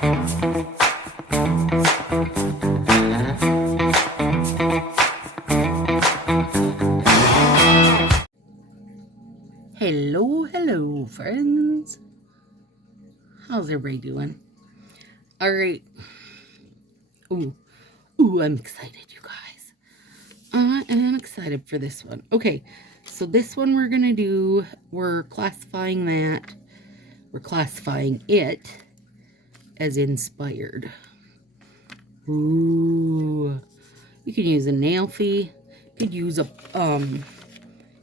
Hello, friends. How's everybody doing? All right. Ooh, I'm excited, you guys. I am excited for this one. Okay, so this one we're classifying it as inspired. Ooh, you can use a nail fee. You could use a,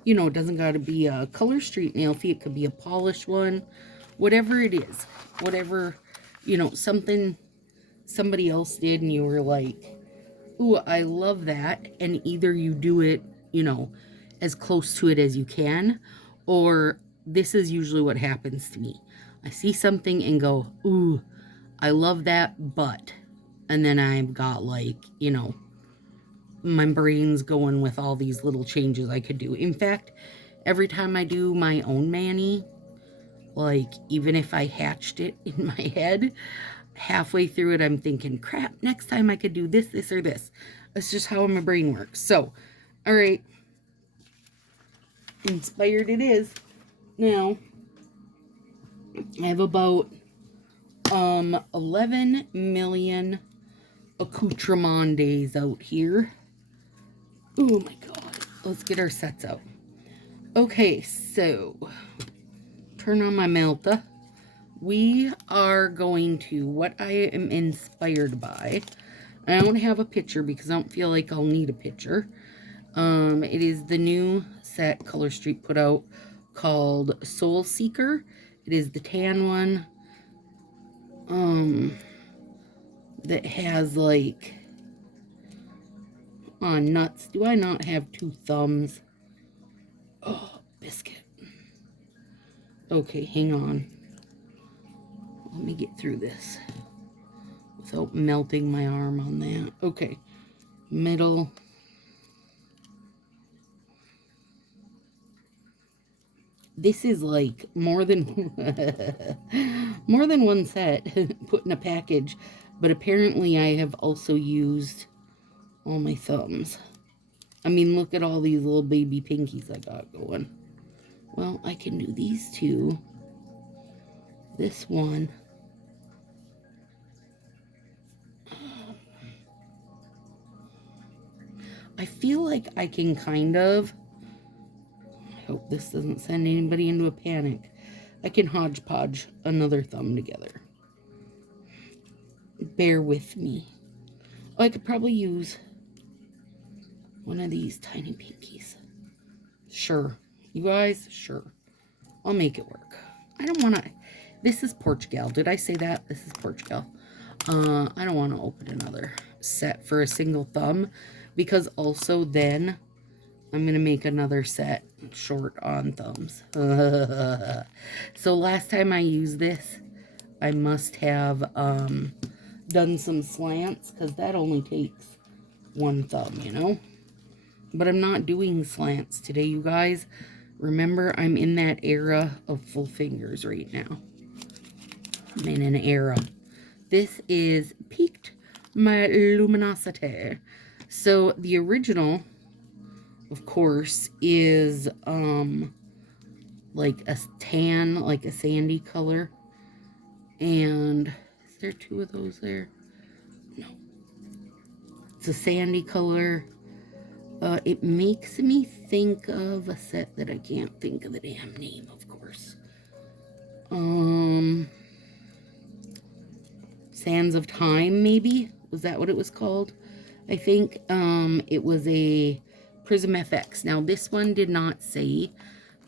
it doesn't got to be a Color Street nail fee. It could be a polished one. Whatever it is. Whatever, something somebody else did and you were like, ooh, I love that. And either you do it, as close to it as you can, or this is usually what happens to me. I see something and go, ooh, I love that, but, and then I've got my brain's going with all these little changes I could do. In fact, every time I do my own mani, even if I hatched it in my head, halfway through it, I'm thinking, crap, next time I could do this, this, or this. That's just how my brain works. So, all right. Inspired it is. Now, I have about 11 million accoutrement days out here. Oh my god. Let's get our sets out. Okay, so turn on my Melta. We are going to what I am inspired by. I don't have a picture because I don't feel like I'll need a picture. It is the new set Color Street put out called Soul Seeker. It is the tan one. That has nuts. Do I not have two thumbs? Oh, biscuit. Okay, hang on. Let me get through this without melting my arm on that. Okay, middle. This is like more than more than one set put in a package, but apparently I have also used all my thumbs. I mean, look at all these little baby pinkies I got going. Well, I can do these two. This one. I feel like I can kind of, I hope this doesn't send anybody into a panic. I can hodgepodge another thumb together. Bear with me. Oh, I could probably use one of these tiny pinkies. Sure. You guys, sure. I'll make it work. I don't want to, this is Portugal. Did I say that? This is Portugal. I don't want to open another set for a single thumb, because also then I'm going to make another set short on thumbs. So last time I used this, I must have done some slants, because that only takes one thumb, But I'm not doing slants today, you guys. Remember, I'm in that era of full fingers right now. I'm in an era. This is Peaked My Luminosity. So the original, of course, is like a tan, like a sandy color. And is there two of those there? No. It's a sandy color. It makes me think of a set that I can't think of the damn name, of course. Sands of Time, maybe? Was that what it was called? I think it was a Prism FX. Now, this one did not say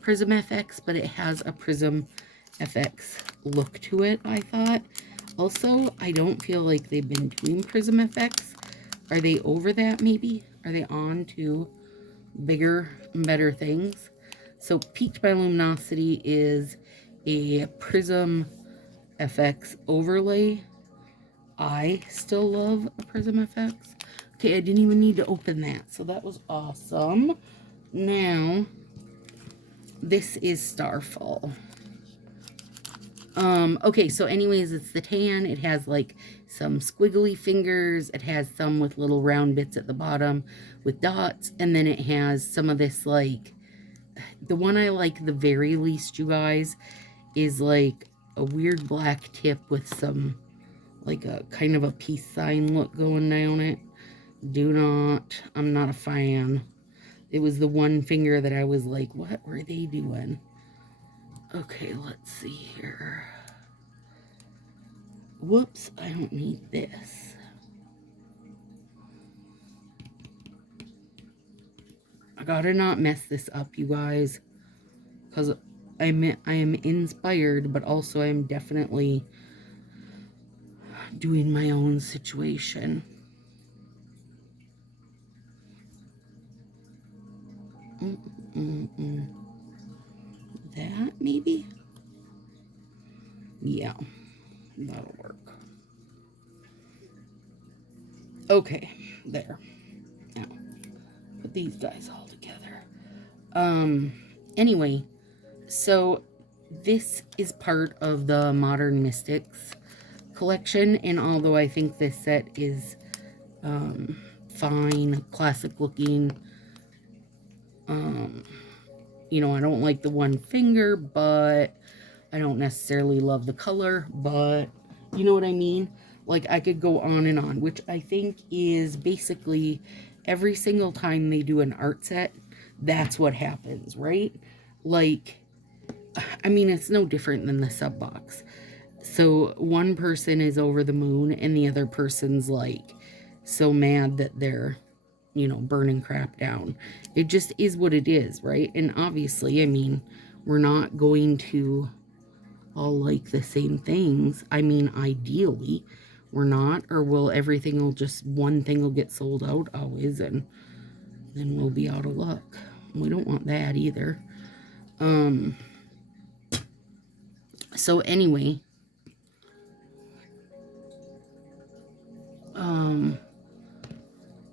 Prism FX, but it has a Prism FX look to it, I thought. Also, I don't feel like they've been doing Prism FX. Are they over that, maybe? Are they on to bigger and better things? So, Peaked by Luminosity is a Prism FX overlay. I still love a Prism FX. Okay, I didn't even need to open that, so that was awesome. Now, this is Starfall. Okay, so anyways, it's the tan. It has like some squiggly fingers. It has some with little round bits at the bottom with dots. And then it has some of this like, the one I like the very least, you guys, is like a weird black tip with some like a kind of a peace sign look going down it. I'm not a fan. It was the one finger that I was like, what were they doing? Okay, let's see here. Whoops, I don't need this. I gotta not mess this up, you guys, because I am inspired, but also I'm definitely doing my own situation. That maybe? Yeah, that'll work. Okay, there. Now, put these guys all together. Anyway, so this is part of the Modern Mystics collection, and although I think this set is fine, classic looking, you know, I don't like the one finger, but I don't necessarily love the color, but you know what I mean? Like, I could go on and on, which I think is basically every single time they do an art set, that's what happens, right? Like, I mean, it's no different than the sub box. So one person is over the moon and the other person's like so mad that they're, you know, burning crap down. It just is what it is, right? And obviously, I mean, we're not going to all like the same things. I mean, ideally, we're not, or will everything will just, one thing will get sold out always, and then we'll be out of luck. We don't want that either. So anyway,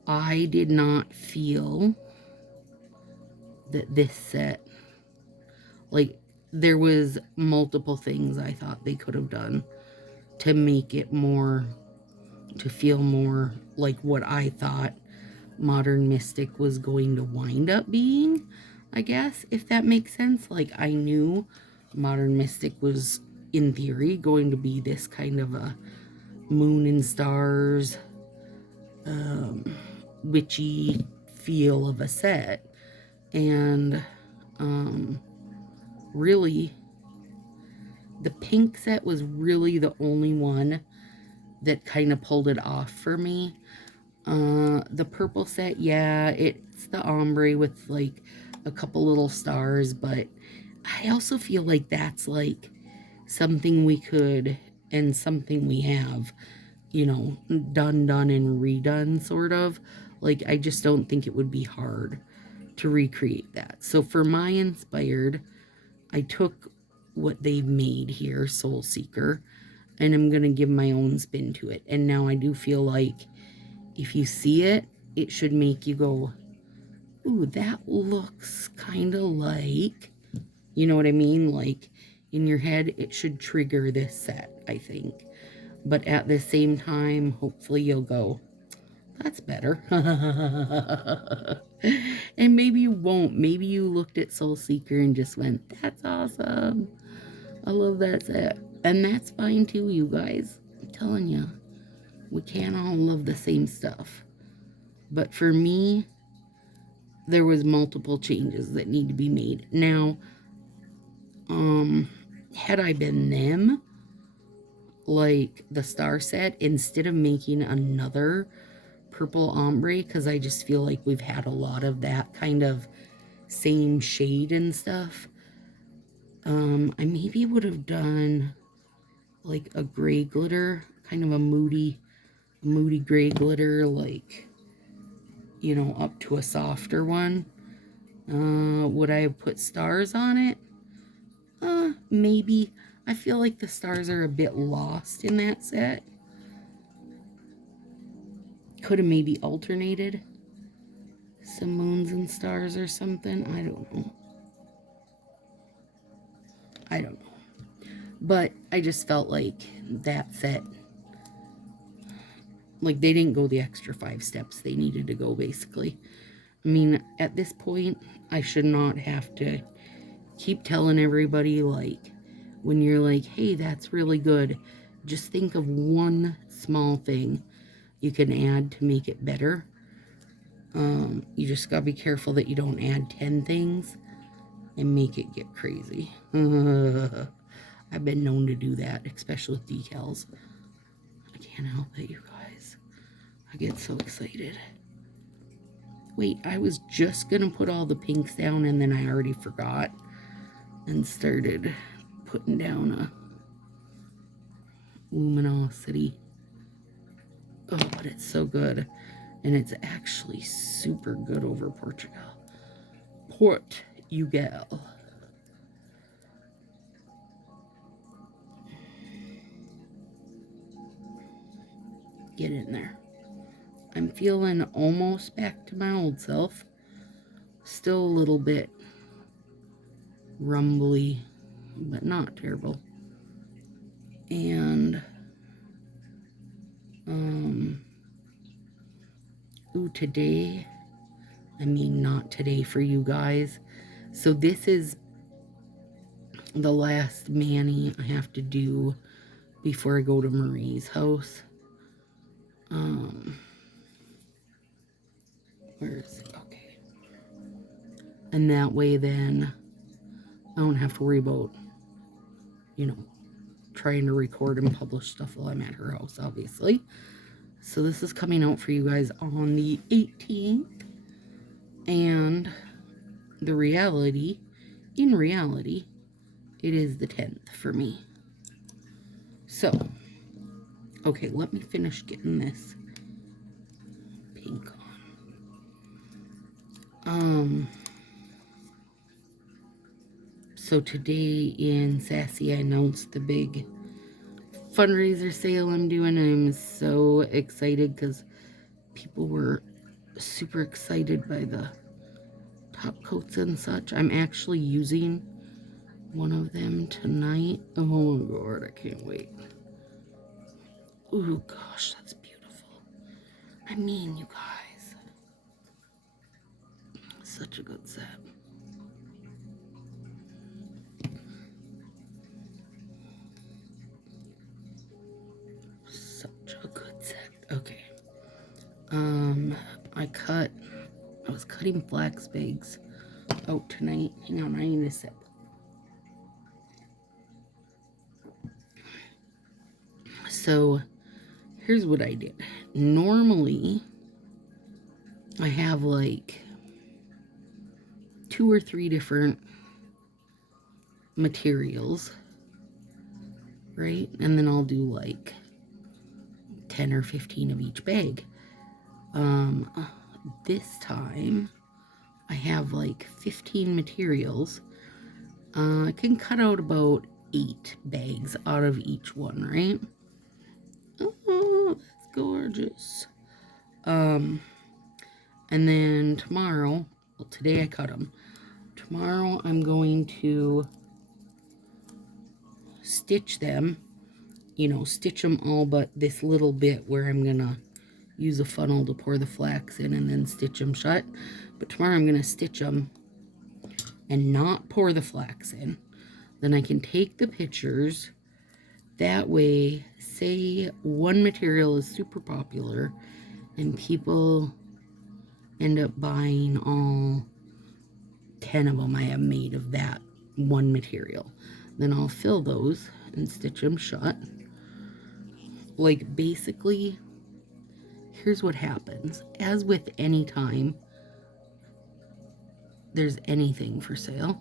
I did not feel that this set, like, there was multiple things I thought they could have done to make it more, to feel more like what I thought Modern Mystic was going to wind up being, I guess, if that makes sense. Like, I knew Modern Mystic was, in theory, going to be this kind of a moon and stars, witchy feel of a set. And really, the pink set was really the only one that kind of pulled it off for me. The purple set, yeah, it's the ombre with like a couple little stars, but I also feel like that's like something we could, and something we have, you know, done and redone, sort of. Like, I just don't think it would be hard to recreate that. So for my inspired, I took what they've made here, Soul Seeker, and I'm going to give my own spin to it. And now I do feel like if you see it, it should make you go, ooh, that looks kind of like, you know what I mean? Like, in your head, it should trigger this set, I think. But at the same time, hopefully you'll go, that's better. And maybe you won't. Maybe you looked at Soul Seeker and just went, that's awesome. I love that set. And that's fine too, you guys. I'm telling you, we can't all love the same stuff. But for me, there was multiple changes that need to be made. Now, had I been them, like the star set, instead of making another purple ombre, because I just feel like we've had a lot of that kind of same shade and stuff, I maybe would have done like a gray glitter, kind of a moody gray glitter, like, you know, up to a softer one. Would I have put stars on it? Maybe. I feel like the stars are a bit lost in that set. Could have maybe alternated some moons and stars or something. I don't know. But I just felt like that set, like they didn't go the extra 5 steps they needed to go, basically. I mean, at this point, I should not have to keep telling everybody, like, when you're like, hey, that's really good, just think of one small thing you can add to make it better. You just gotta be careful that you don't add 10 things and make it get crazy. I've been known to do that, especially with decals. I can't help it, you guys. I get so excited. Wait, I was just gonna put all the pinks down and then I already forgot and started putting down a luminosity. Oh, but it's so good. And it's actually super good over Portugal. Portugal. Get in there. I'm feeling almost back to my old self. Still a little bit rumbly, but not terrible. And, today, I mean, not today for you guys. So this is the last mani I have to do before I go to Marie's house. Where is it? Okay. And that way then I don't have to worry about, trying to record and publish stuff while I'm at her house, obviously. So this is coming out for you guys on the 18th. And in reality, it is the 10th for me. So, okay, let me finish getting this pink on. So today in Sassy, I announced the big fundraiser sale I'm doing. I'm so excited because people were super excited by the top coats and such. I'm actually using one of them tonight. Oh my god, I can't wait. Oh gosh, that's beautiful. I mean, you guys, such a good set. Such a good set. Okay. I was cutting flax bags out tonight. Hang on, I need a sip. So, here's what I did. Normally, I have like 2 or 3 different materials, right? And then I'll do like 10 or 15 of each bag. This time I have like 15 materials. I can cut out about 8 bags out of each one, right? Oh, that's gorgeous. And then tomorrow, well, today I cut them. Tomorrow I'm going to stitch them, stitch them all but this little bit where I'm gonna use a funnel to pour the flax in and then stitch them shut. But tomorrow I'm gonna stitch them and not pour the flax in. Then I can take the pictures. That way, say one material is super popular and people end up buying all 10 of them I have made of that one material. Then I'll fill those and stitch them shut. Like, basically, here's what happens. As with any time there's anything for sale,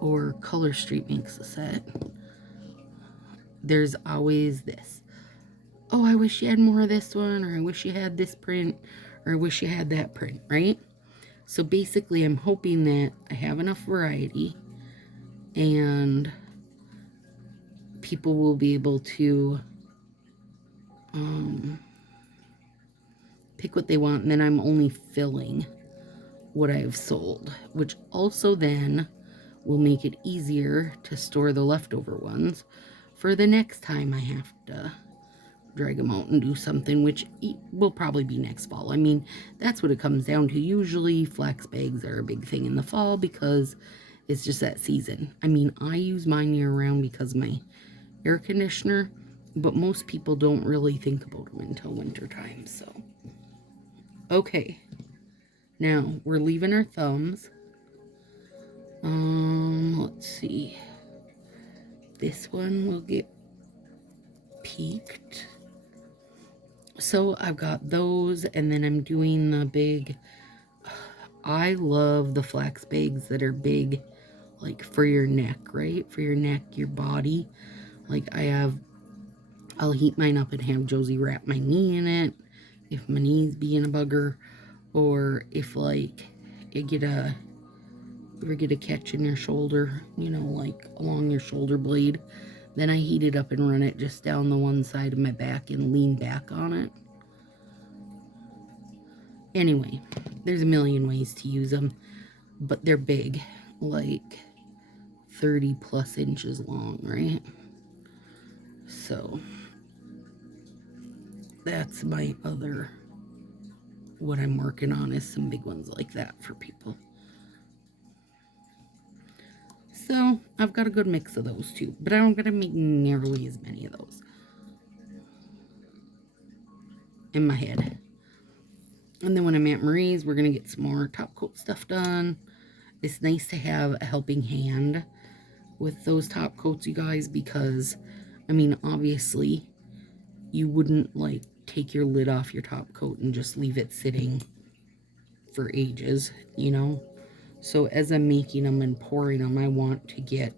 or Color Street makes a set, there's always this. Oh, I wish you had more of this one, or I wish you had this print, or I wish you had that print, right? So basically, I'm hoping that I have enough variety and people will be able to pick what they want, and then I'm only filling what I've sold, which also then will make it easier to store the leftover ones for the next time I have to drag them out and do something, which will probably be next fall. I mean, that's what it comes down to. Usually flax bags are a big thing in the fall because it's just that season. I mean, I use mine year round because of my air conditioner, but most people don't really think about them until winter time. So, okay, now we're leaving our thumbs. Let's see. This one will get peaked. So I've got those, and then I'm doing the big, I love the flax bags that are big, like for your neck, right? For your neck, your body. Like I'll heat mine up and have Josie wrap my knee in it, if my knee's being a bugger, or if like you ever get a catch in your shoulder, you know, like along your shoulder blade, then I heat it up and run it just down the one side of my back and lean back on it. Anyway, there's a million ways to use them, but they're big, like 30 plus inches long, right? So that's my other, what I'm working on is some big ones like that for people. So I've got a good mix of those too, but I'm going to make nearly as many of those in my head. And then when I'm at Marie's, we're going to get some more top coat stuff done. It's nice to have a helping hand with those top coats, you guys, because, I mean, obviously, you wouldn't, like, take your lid off your top coat and just leave it sitting for ages, you know? So as I'm making them and pouring them, I want to get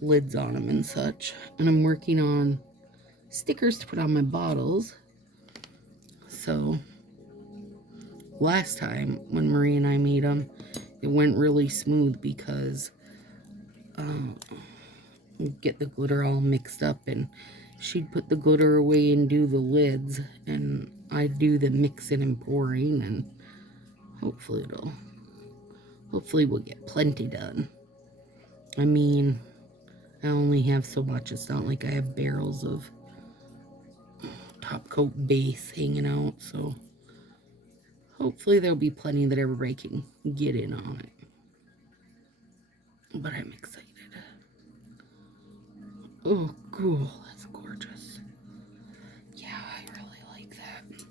lids on them and such. And I'm working on stickers to put on my bottles. So last time when Marie and I made them, it went really smooth because get the glitter all mixed up, and she'd put the glitter away and do the lids, and I'd do the mixing and pouring, and hopefully we'll get plenty done. I mean, I only have so much. It's not like I have barrels of top coat base hanging out, so hopefully there'll be plenty that everybody can get in on it. But I'm excited. Oh, cool. That's gorgeous. Yeah, I really like that.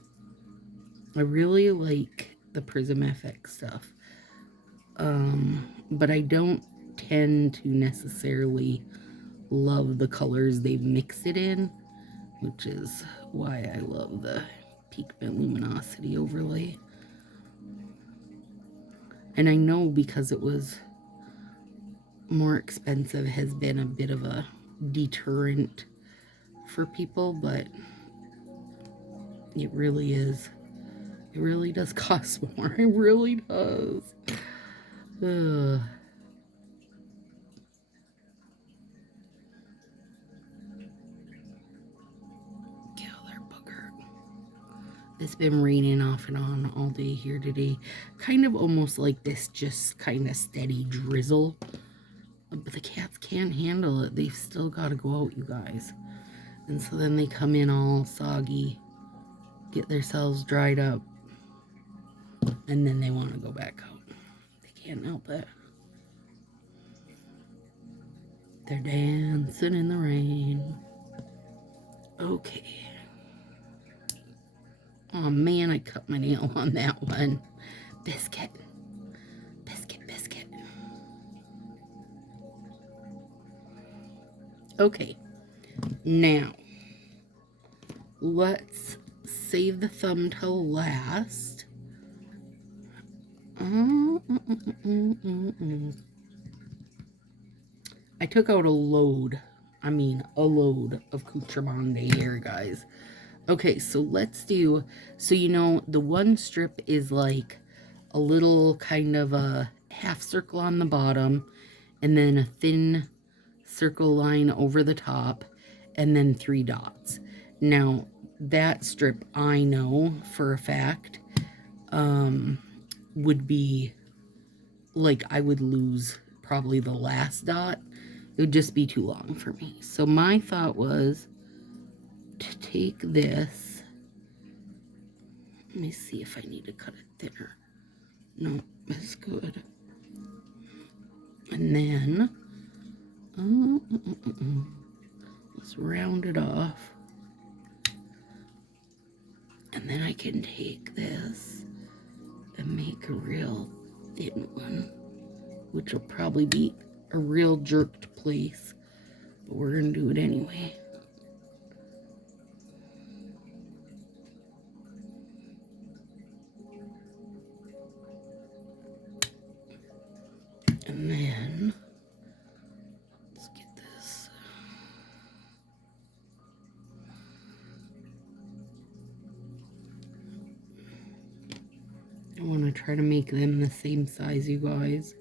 I really like the Prism FX stuff. But I don't tend to necessarily love the colors they've mixed it in, which is why I love the Pigment Luminosity overlay. And I know because it was more expensive has been a bit of a deterrent for people, but it really is. It really does cost more. It really does. Ugh. Killer bugger. It's been raining off and on all day here today. Kind of almost like this just kind of steady drizzle. But the cats can't handle it. They've still got to go out, you guys. And so then they come in all soggy, get themselves dried up, and then they want to go back out. They can't help it. They're dancing in the rain. Okay. Oh man, I cut my nail on that one. Biscuit. Biscuit, biscuit. Okay. Now, let's save the thumb till last. I took out a load of Cucciamande here, guys. Okay, so let's do, so you know, the one strip is like a little kind of a half circle on the bottom, and then a thin circle line over the top, and then 3 dots. Now, that strip, I know for a fact, would be, like, I would lose probably the last dot, it would just be too long for me. So my thought was to take this. Let me see if I need to cut it thinner. No, that's good. And then, let's round it off. And then I can take this and make a real thin one, which will probably be a real jerked place, but we're gonna do it anyway. And then let's get this. I want to try to make them the same size, you guys.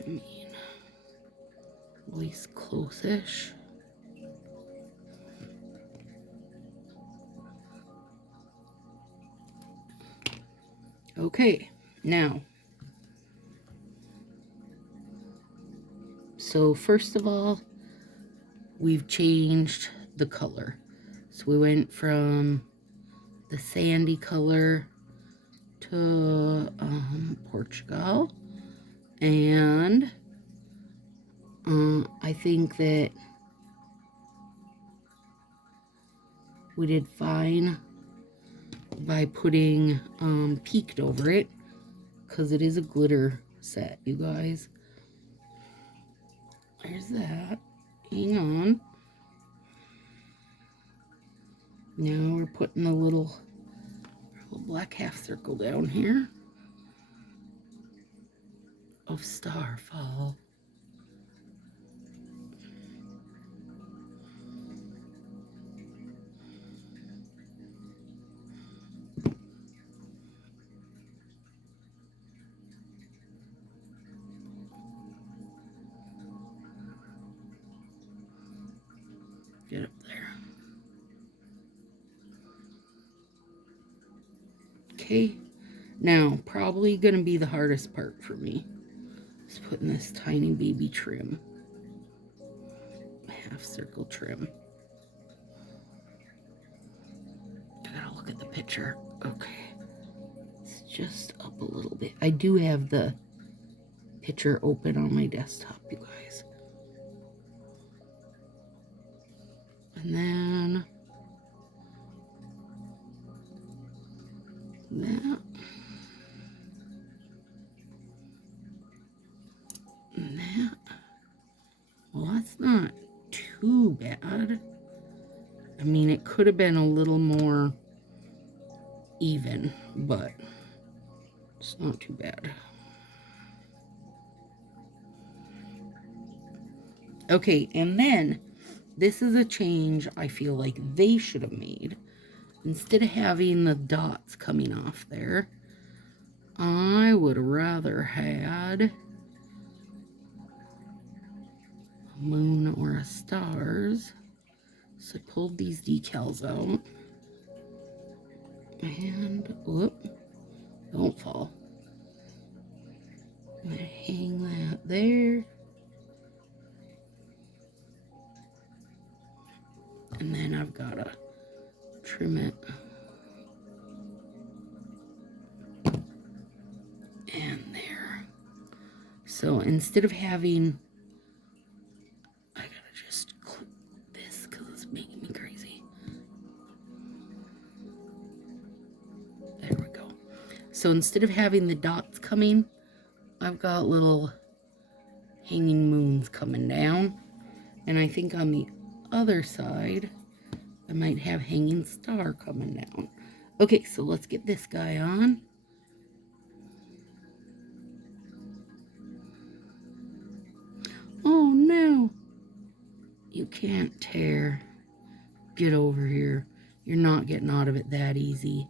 I mean, at least close-ish. Okay, now, so first of all, we've changed the color. So we went from the sandy color to Portugal, and I think that we did fine by putting peaked over it, because it is a glitter set, you guys. There's that. Hang on. Now we're putting a little black half circle down here of Starfall. Get up there. Okay, now probably gonna be the hardest part for me is putting this tiny baby trim, half circle trim. I gotta look at the picture. Okay, it's just up a little bit. I do have the picture open on my desktop, you guys. And then that. And that. Well, that's not too bad. I mean, it could have been a little more even, but it's not too bad. Okay, and then this is a change I feel like they should have made. Instead of having the dots coming off there, I would rather had a moon or a stars. So I pulled these decals out. And, whoop, don't fall. I'm going to hang that there. And then I've got to trim it. And there. So instead of having, I gotta just clip this because it's making me crazy. There we go. So instead of having the dots coming, I've got little hanging moons coming down. And I think on the other side, I might have hanging star coming down. Okay, so let's get this guy on. Oh no, you can't tear. Get over here. You're not getting out of it that easy.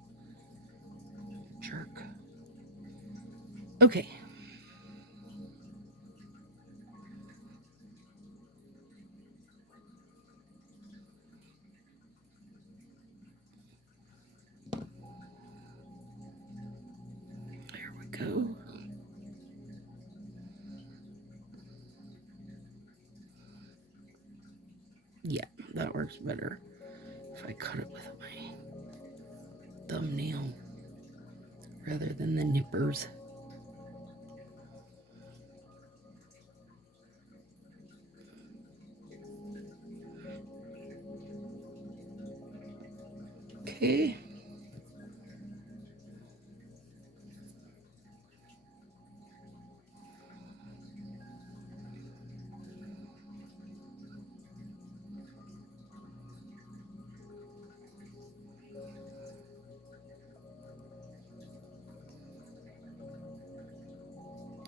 Jerk. Okay. There we go. that works better. If I cut it with my thumbnail rather than the nippers. Okay.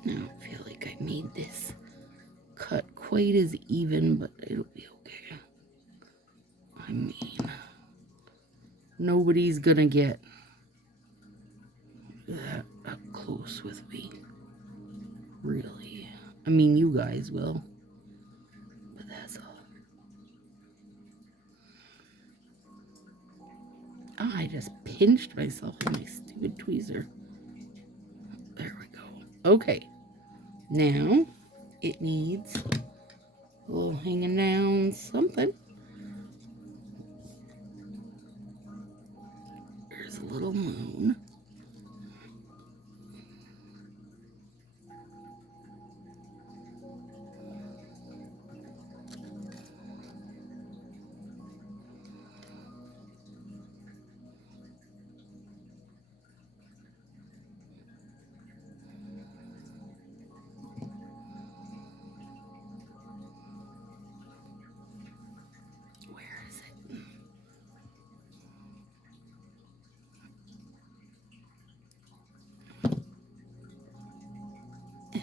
I don't feel like I made this cut quite as even, but it'll be okay. I mean, nobody's gonna get that up close with me. Really. I mean, you guys will. But that's all. Oh, I just pinched myself with my stupid tweezer. There we go. Okay. Now, it needs a little hanging down something. There's a little moon.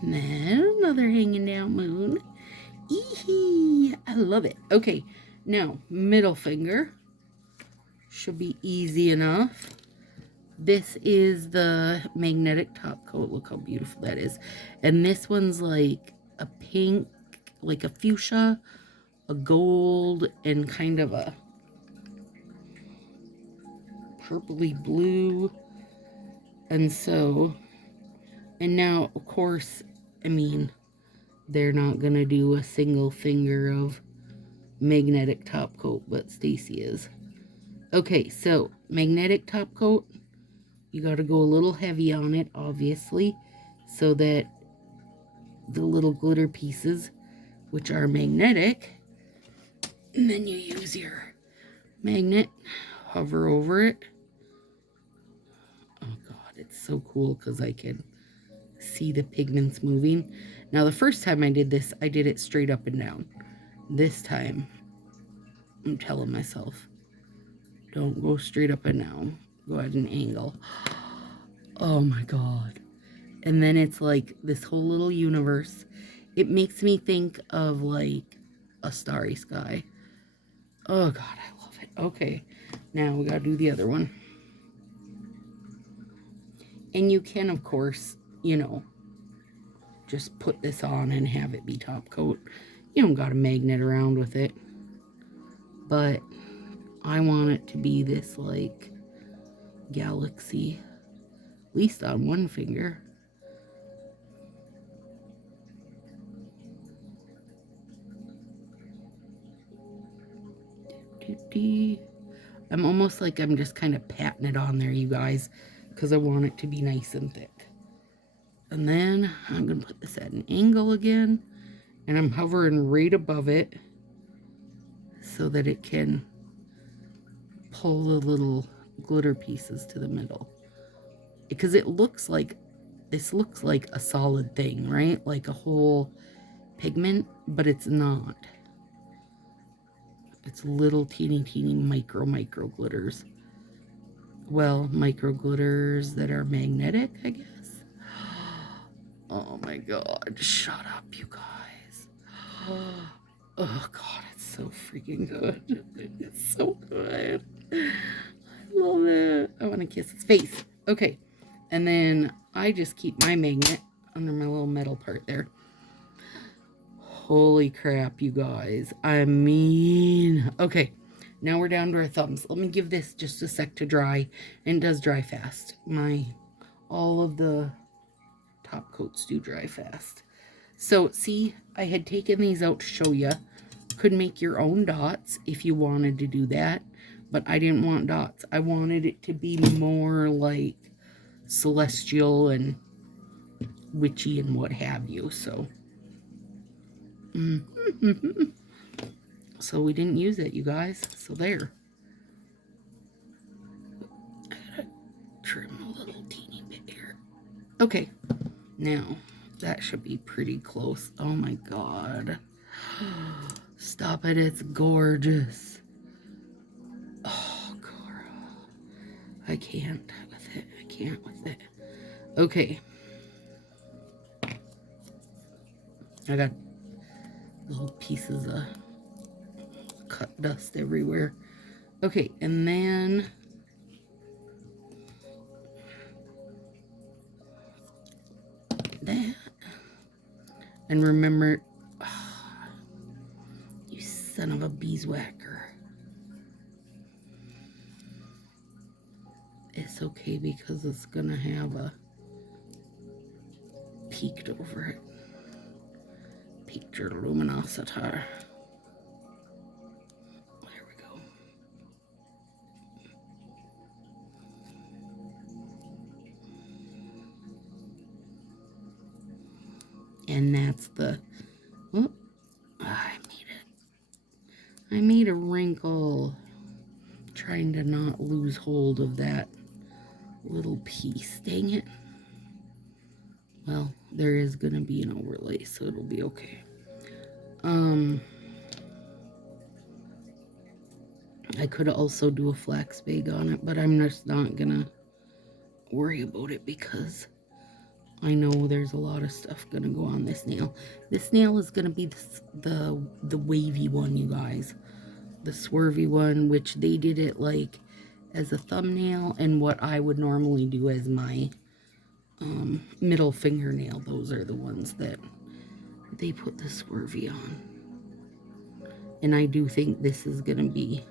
And then another hanging down moon. Eehee! I love it. Okay, now middle finger should be easy enough. This is the magnetic top coat. Look how beautiful that is. And this one's like a pink, like a fuchsia, a gold, and kind of a purpley blue. And so, and now, of course, I mean, they're not going to do a single finger of magnetic top coat, but Stacy is. Okay, so magnetic top coat, you got to go a little heavy on it, obviously, so that the little glitter pieces, which are magnetic, and then you use your magnet, hover over it. Oh God, it's so cool because I can see the pigments moving. Now, the first time I did this, I did it straight up and down. This time, I'm telling myself, don't go straight up and down. Go at an angle. Oh my God. And then it's like this whole little universe. It makes me think of like a starry sky. Oh God, I love it. Okay, now we gotta do the other one. And you can, of course, you know, just put this on and have it be top coat. You don't gotta magnet around with it. But I want it to be this like galaxy, at least on one finger. I'm almost like I'm just kind of patting it on there, you guys, because I want it to be nice and thick. And then I'm going to put this at an angle again, and I'm hovering right above it so that it can pull the little glitter pieces to the middle. Because it looks like, this looks like a solid thing, right? Like a whole pigment, but it's not. It's little teeny micro glitters. Well, micro glitters that are magnetic, I guess. Oh my God, shut up, you guys. Oh God, it's so freaking good. It's so good. I love it. I want to kiss his face. Okay, and then I just keep my magnet under my little metal part there. Holy crap, you guys. I mean, okay, now we're down to our thumbs. Let me give this just a sec to dry, and it does dry fast. All of the top coats do dry fast. So, see, I had taken these out to show you, could make your own dots if you wanted to do that, but I didn't want dots. I wanted it to be more like celestial and witchy and what have you. So, so we didn't use it, you guys. So there. I gotta trim a little teeny bit here. Okay, now that should be pretty close. Oh my God. Stop it, it's gorgeous. Oh, Cora. I can't with it. I can't with it. Okay. I got little pieces of cut dust everywhere. Okay, and then that. And remember, oh, you son of a beeswacker. It's okay because it's gonna have a peaked over it. Peaked your luminosity. There we go. And that's the, oh, I made it. I made a wrinkle. Trying to not lose hold of that little piece. Dang it. Well, there is going to be an overlay, so it'll be okay. I could also do a flax bag on it, but I'm just not going to worry about it because I know there's a lot of stuff going to go on this nail. This nail is going to be the wavy one, you guys. The swervy one, which they did it like as a thumbnail and what I would normally do as my middle fingernail. Those are the ones that they put the swervy on. And I do think this is going to be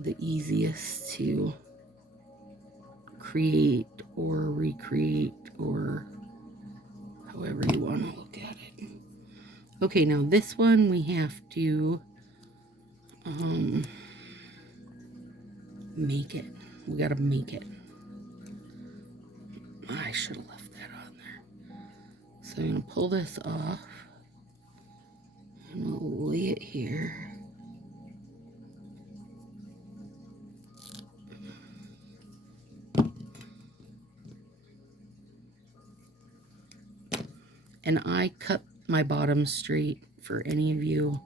the easiest to create or recreate or however you want to look at it. Okay, now this one we have to make it. We got to make it. I should have left that on there. So I'm going to pull this off. And we'll lay it here. And I cut my bottom straight for any of you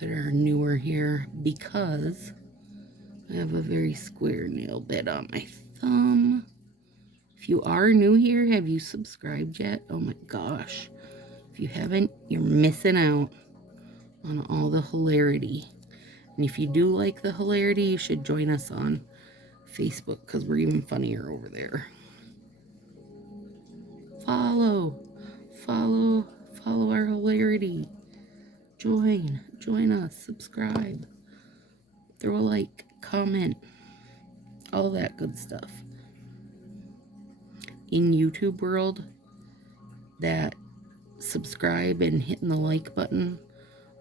that are newer here because I have a very square nail bed on my thumb. If you are new here, have you subscribed yet? Oh my gosh. If you haven't, you're missing out on all the hilarity. And if you do like the hilarity, you should join us on Facebook because we're even funnier over there. Follow our hilarity. Join us, subscribe, throw a like, comment, all that good stuff. In YouTube world, that subscribe and hitting the like button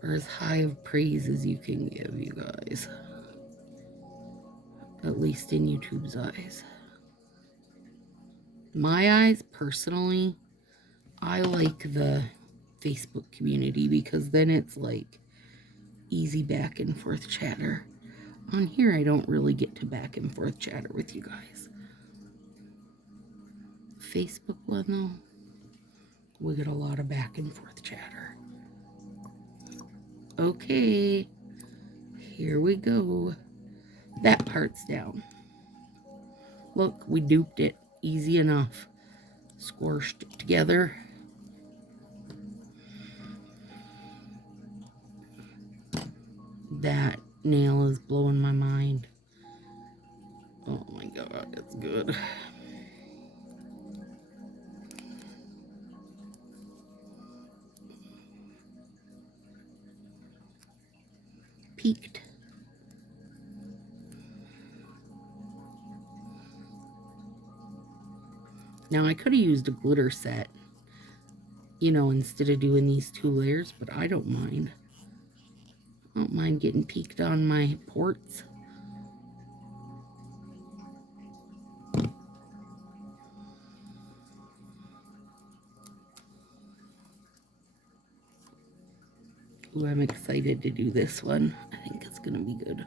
are as high of praise as you can give, you guys. At least in YouTube's eyes. My eyes, personally, I like the Facebook community because then it's like easy back and forth chatter. On here, I don't really get to back and forth chatter with you guys. Facebook one, though, we get a lot of back and forth chatter. Okay, here we go. That part's down. Look, we duped it. Easy enough. Squished it together. That nail is blowing my mind. Oh my god, it's good. Peaked. Now I could have used a glitter set, you know, instead of doing these 2 layers, but I don't mind. don't mind getting peeked on my ports. Ooh, I'm excited to do this one. I think it's going to be good.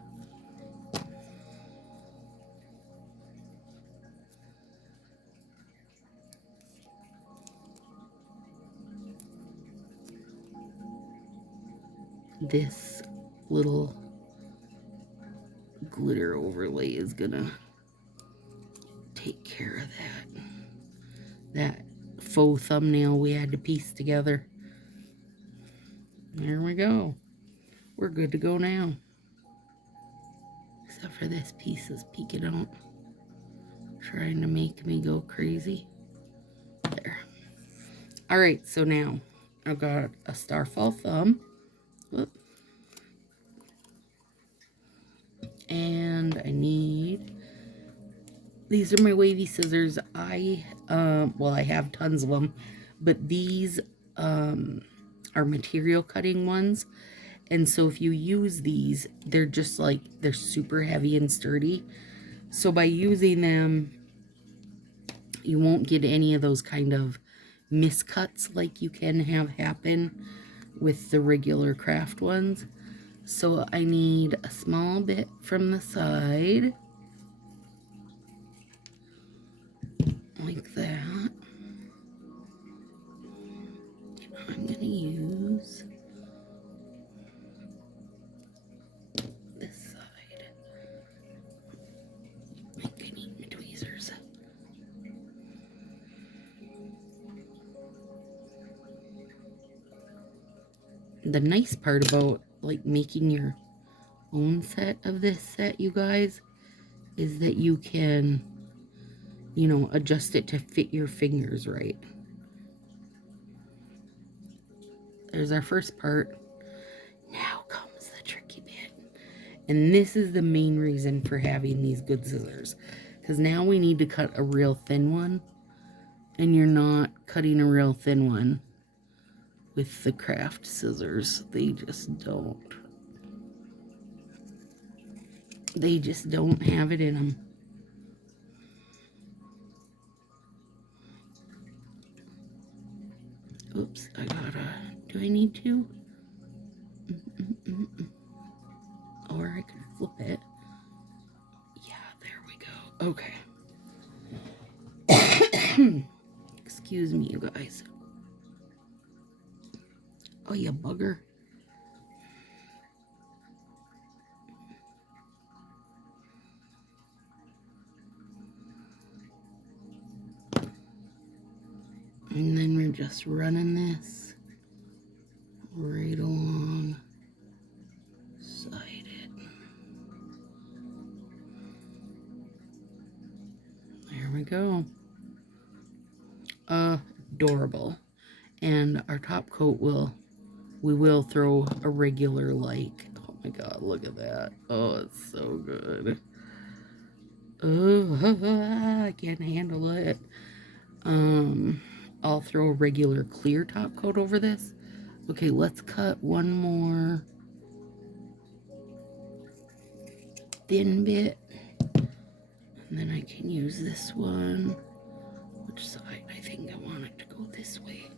This little glitter overlay is going to take care of that faux thumbnail we had to piece together. There we go. We're good to go now. Except for this piece is peeking out, trying to make me go crazy. There. Alright, so now I've got a starfall thumb. Whoop. And I need, these are my wavy scissors. Well, I have tons of them, but these are material cutting ones. And so if you use these, they're just like, they're super heavy and sturdy. So by using them, you won't get any of those kind of miscuts like you can have happen with the regular craft ones. So I need a small bit from the side, like that. I'm going to use this side. I think I need my tweezers. The nice part about like making your own set of this set, you guys, is that you can, you know, adjust it to fit your fingers right. There's our first part. Now comes the tricky bit. And this is the main reason for having these good scissors. Because now we need to cut a real thin one. And you're not cutting a real thin one with the craft scissors. They just don't. They just don't have it in them. Oops, I gotta, do I need to? Or I could flip it. Yeah, there we go. Okay. Excuse me, you guys. Oh, you bugger. And then we're just running this right along side it. There we go. Adorable. And our top coat we will throw a regular, like, oh my god, look at that. Oh, it's so good. Oh, I can't handle it. I'll throw a regular clear top coat over this. Okay, let's cut one more thin bit. And then I can use this one. Which side? I think I want it to go this way.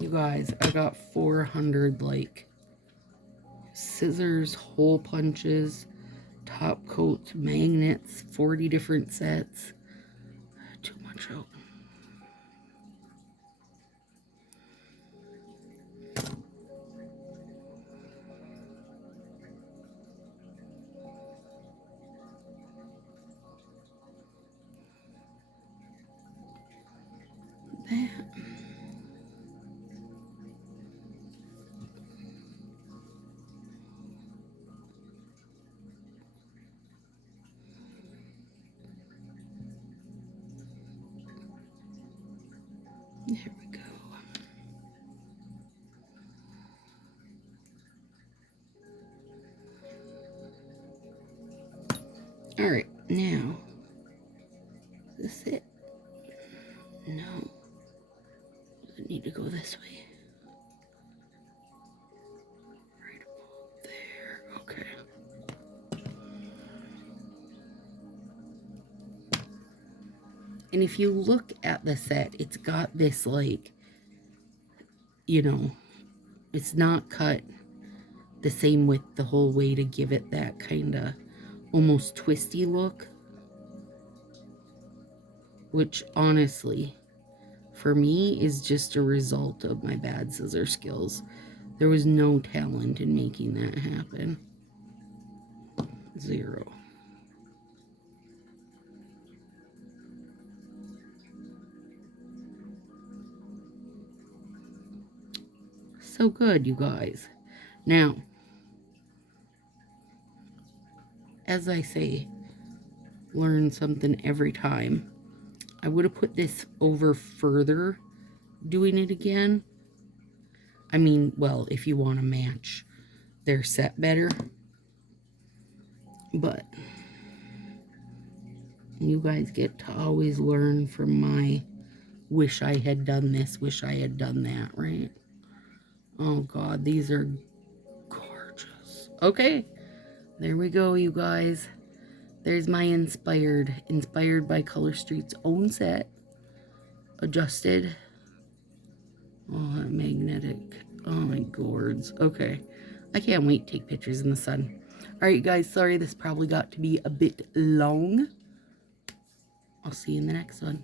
You guys, I got 400 like scissors, hole punches, top coats, magnets, 40 different sets. Too much out. That. There we go. All right, now, is this it? No. Does it need to And if you look at the set, it's got this, like, you know, it's not cut the same width the whole way to give it that kind of almost twisty look. Which, honestly, for me, is just a result of my bad scissor skills. There was no talent in making that happen. 0. So good, you guys. Now, as I say, learn something every time. I would have put this over further doing it again. I mean, well, if you want to match their set better. But you guys get to always learn from my wish I had done this, wish I had done that, right? Oh God, these are gorgeous. Okay, there we go, you guys. There's my inspired by Color Street's own set. Adjusted. Oh, that magnetic. Oh my gourds. Okay, I can't wait to take pictures in the sun. All right, guys, sorry this probably got to be a bit long. I'll see you in the next one.